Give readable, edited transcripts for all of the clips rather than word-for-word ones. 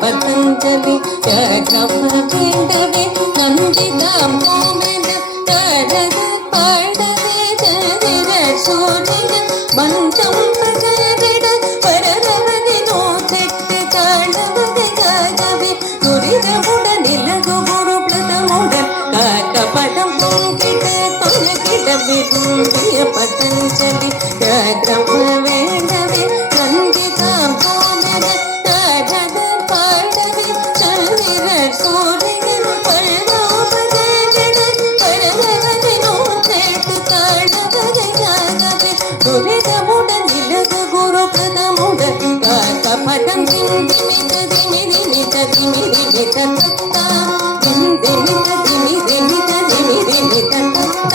ಪತಂಜಲಿ ಬೇಡವೆ ನಂದಿದ ಮೋಮನ ತರದ ಪಾಡವೆ ಜನಿರ ಸೂರ್ಯ ಮಂಚಂಪಗರಡ ಪರರವನೆ ನೋದೆಟ್ಟೆ ತಾಳವದೆ ಜಾಗವೆ ನುರಿದ ಮುಡ ನಿಲಗು ಗುರು ಪ್ಲದ ಮುಡ ಕಾಕಪಟಂ ಪೂಗಿಡ ತೊಲಗಿಡ ಬಿರುಂಬಿಯ ಪತಂಜಲಿ ಗ್ರಮ ಬೇಡವೆ ನಂದಿದ ಮೋಮನ ತರದ ಪಾಡವೆ ಜನಿರ ಸೂರ್ಯ ಪರರವನೆ ಪರರವನೆ ನೋದೆಟ್ಟೆ ತಾಳವದೆ ಜಾಗವೆ ನುರಿದ ಮುಡ ನಿಲಗು ಗುರು ಪ್ಲದ ಮುಡ ಕಾಕಪಟಂ ದಿಮಿತ ದಿಮಿತ ದಿಮಿತ ತತ್ತ ದಿಮಿತ ದಿಮಿತ ದಿಮಿತ ತತ್ತ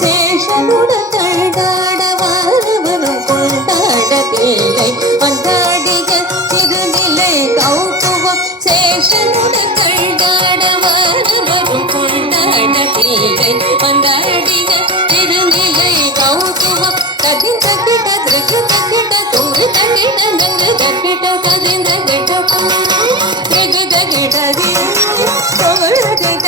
ಶೇಷನುಡ தள்ளாடவாரவரும் கொண்டாடவில்லை வந்தாடிய திருநிலை கௌதுவம் சேஷனுட தள்ளாடவாரவரும் கொண்டாடவில்லை வந்தாடிய திருநிலை கௌதுவம் கதிந்த கிட திருகு தகிட தூரி தகிட நங்கு தகிட கதிந்த கிட திருகு தகிட